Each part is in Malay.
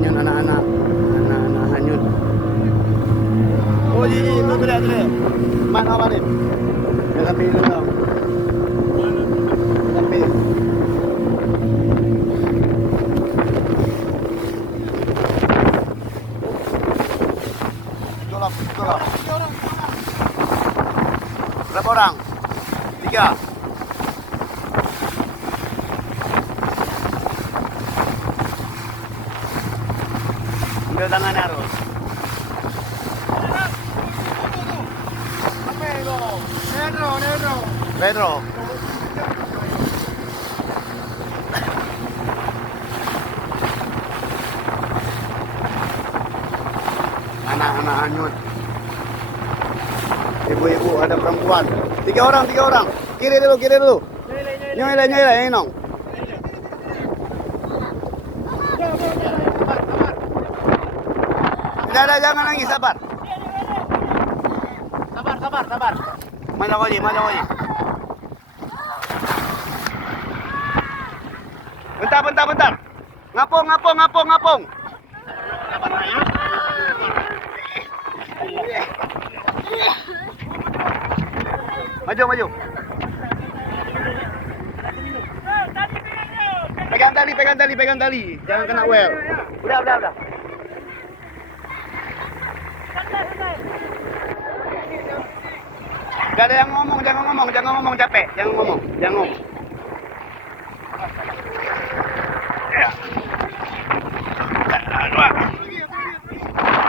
hanyut anak-anak hanyut. Oh iya, itu benar. Mana apa nih? Dalam minum dong. Tapi tolong. Berapa orang? 3. Ambil tangannya harus. Pedro. Anak-anak hanyut. Ibu-ibu, ada perempuan. 3 orang. Kiri dulu. Nyelai, nong. Tidak, jangan nangis, sabar. Sabar. Mana kau ni? Bentar. Ngapung. Maju. Pegang tali. Jangan kena well. Udah. Gak ada yang ngomong, jangan ngomong capek, jangan ngomong. Ya.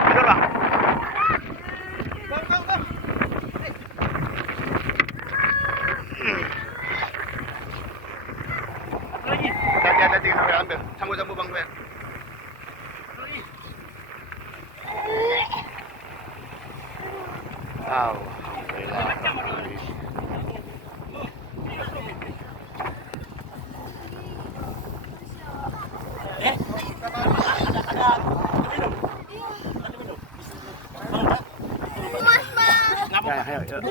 Tidur bang. Hati-hati kena ambil. Sambung bang Ben. Alhamdulillah.